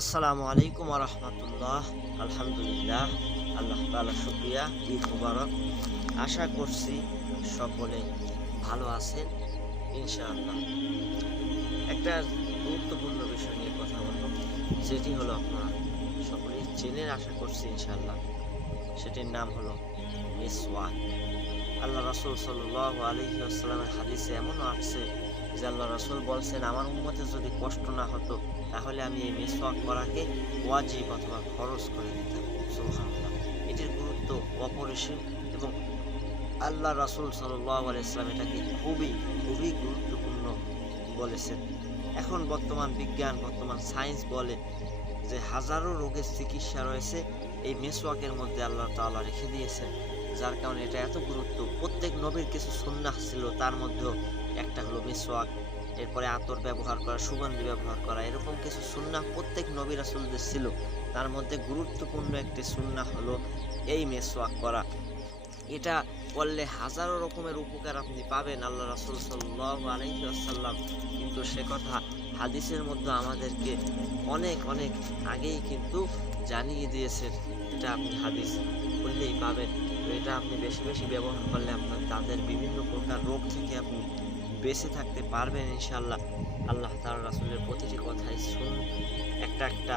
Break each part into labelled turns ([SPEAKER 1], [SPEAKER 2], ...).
[SPEAKER 1] আসসালামু আলাইকুম রহমতুল্লাহ। আলহামদুলিল্লাহ, আল্লাহ তালা শুক্রিয়া, ঈদ মুবারক। আশা করছি সকলে ভালো আছেন, ইনশাআল্লাহ। একটা গুরুত্বপূর্ণ বিষয় নিয়ে কথা বলব, যেটি হলো আপনারা সকলেই চেনের আশা করছি ইনশাআল্লাহ। সেটির নাম হলো মিস মিসওয়াক। আল্লাহ রসুল সাল্লাল্লাহু আলাইহি ওয়াসাল্লামের হাদিসে এমনও আসছে যে আল্লাহ রাসূল বলছেন, আমার উম্মতে যদি কষ্ট না হতো, তাহলে আমি এই মেসওয়াক করাকে ওয়াজিব অথবা খরচ করে দিতাম। এটির গুরুত্ব অপরিসীম এবং আল্লাহ রাসূল আলাইহি ইসলাম এটাকে খুবই খুবই গুরুত্বপূর্ণ বলেছেন। এখন বর্তমান বিজ্ঞান, বর্তমান সায়েন্স বলে যে হাজারো রোগের চিকিৎসা রয়েছে, এই মেসওয়াকের মধ্যে আল্লাহ তাআলা রেখে দিয়েছেন। যার কারণে এটা এত গুরুত্ব। প্রত্যেক নবীর কিছু সুন্নাহ ছিল, তার মধ্যেও একটা হলো মিসওয়াক এরপরে আতর ব্যবহার করা, সুগন্ধি ব্যবহার করা, এরকম কিছু সুন্নাহ প্রত্যেক নবী রাসূলদের ছিল। তার মধ্যে গুরুত্বপূর্ণ একটি সুন্নাহ হলো এই মেসওয়াক করা। এটা করলে হাজারো রকমের উপকার আপনি পাবেন আল্লাহ রাসূল সাল্লাল্লাহু আলাইহি ওয়াসাল্লাম। কিন্তু সে কথা হাদিসের মধ্যে আমাদেরকে অনেক অনেক আগেই কিন্তু জানিয়ে দিয়েছেন। এটা আপনি হাদিস করলেই পাবেন। তো এটা আপনি বেশি বেশি ব্যবহার করলে আপনার তাদের বিভিন্ন প্রকার রোগ থেকে আপনি বেঁচে থাকতে পারবেন ইনশাল্লাহ আল্লাহ তার রাসুলের প্রতিটি কথাই শুন, একটা একটা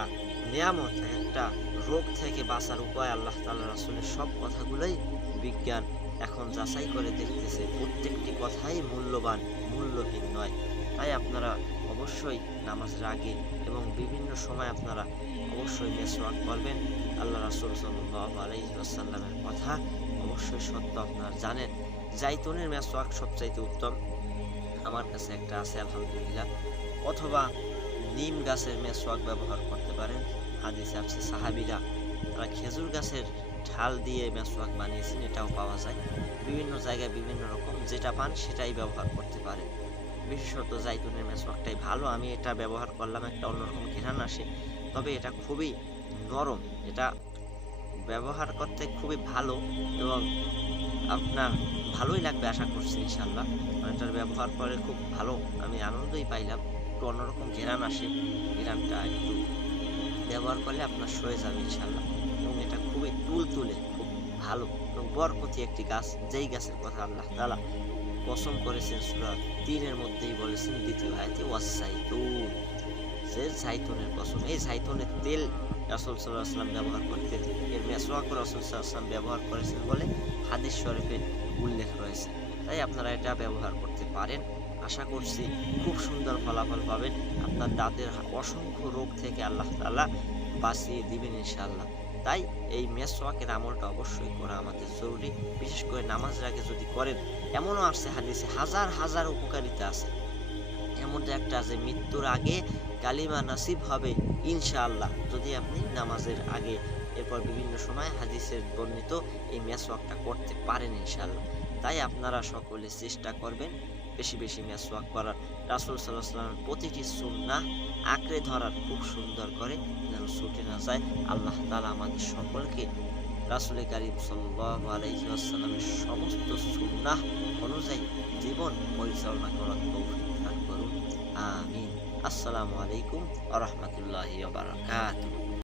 [SPEAKER 1] নিয়ামত, একটা রোগ থেকে বাঁচার উপায় আল্লাহ তাল্লাহ রাসুলের সব কথাগুলোই বিজ্ঞান এখন যাচাই করে দেখতেছে। প্রত্যেকটি কথাই মূল্যবান, মূল্যহীন নয়। তাই আপনারা অবশ্যই নামাজের আগে এবং বিভিন্ন সময় আপনারা অবশ্যই মেসওয়াক করবেন। আল্লাহ রাসুল সাল্লাহ আলাইসাল্লামের কথা অবশ্যই সত্য আপনারা জানেন। জাইতুনের মেসওয়াক সবচাইতে উত্তম। আমার কাছে একটা আছে, আলহামদুলিল্লাহ। অথবা নিম গাছের মেসওয়াক ব্যবহার করতে পারেন। হাদিসে আছে সাহাবিরা তারা খেজুর গাছের ঢাল দিয়ে মেসওয়াক বানিয়েছেন, এটাও পাওয়া যায়। বিভিন্ন জায়গায় বিভিন্ন রকম যেটা পান সেটাই ব্যবহার করতে পারেন। বিশেষত জাইতুনের মেসওয়াকটাই ভালো। আমি এটা ব্যবহার করলাম, একটা অন্যরকম ঘেরান আসে। তবে এটা খুবই নরম। এটা ব্যবহার করতে খুবই ভালো এবং আপনার ভালোই লাগবে আশা করছি ইনশাল্লাহ এটার ব্যবহার করে খুব ভালো, আমি আনন্দই পাইলাম। একটু অন্যরকম ঘেরান আসে, ঘেরানটা একটু ব্যবহার করলে আপনার সয়ে যাবে ইনশাল্লাহ এবং এটা খুবই তুল তুলে, খুব ভালো এবং বরকতি একটি গাছ, যেই গাছের কথা আল্লাহ তালা কসম করেছেন, সুরা তিনের মধ্যেই বলেছেন, দ্বিতীয় আয়তে ওয়াসাইতুন যে জাইতুনের কসম, এই জাইতুনের তেল রাসুল সাল্লাহ আসলাম ব্যবহার করতেন এর মেসোয়াক রাসুল সাল্লাম ব্যবহার করেছেন বলে হাদিস শরীফে উল্লেখ রয়েছে। তাই আপনারা এটা ব্যবহার করতে পারেন। আশা করছি খুব সুন্দর ফলাফল পাবেন। আপনার দাঁতের অসংখ্য রোগ থেকে আল্লাহ তালা বাঁচিয়ে দিবেন ইনশাআল্লাহ। তাই এই মেসওয়াকের আমলটা অবশ্যই করা আমাদের জরুরি। বিশেষ করে নামাজের আগে যদি করেন, এমনও আসছে হাদিসে, হাজার হাজার উপকারিতা আছে। মধ্যে একটা আছে, মৃত্যুর আগে কালিমা নাসিব হবে ইনশাআল্লাহ। যদি আপনি নামাজের আগে, এরপর বিভিন্ন সময় হাদিসের বর্ণিত এই মেসওয়াকটা করতে পারেন ইনশাআল্লাহ। তাই আপনারা সকলে চেষ্টা করবেন বেশি বেশি মেসওয়াক করার। রাসুল সাল্লাহ সাল্লামের প্রতিটি সুন্না আঁকড়ে ধরার, খুব সুন্দর করে যেন ছুটে না যায়। আল্লাহ তালা আমাদের সকলকে রাসুল করিম সাল্লাহ আলহি আসসালামের সমস্ত সুন্না অনুযায়ী জীবন পরিচালনা করার তৌফিক দান করুন আমিন আসসালামু আলাইকুম আ রহমতুল্লাহ বারাকাতুহ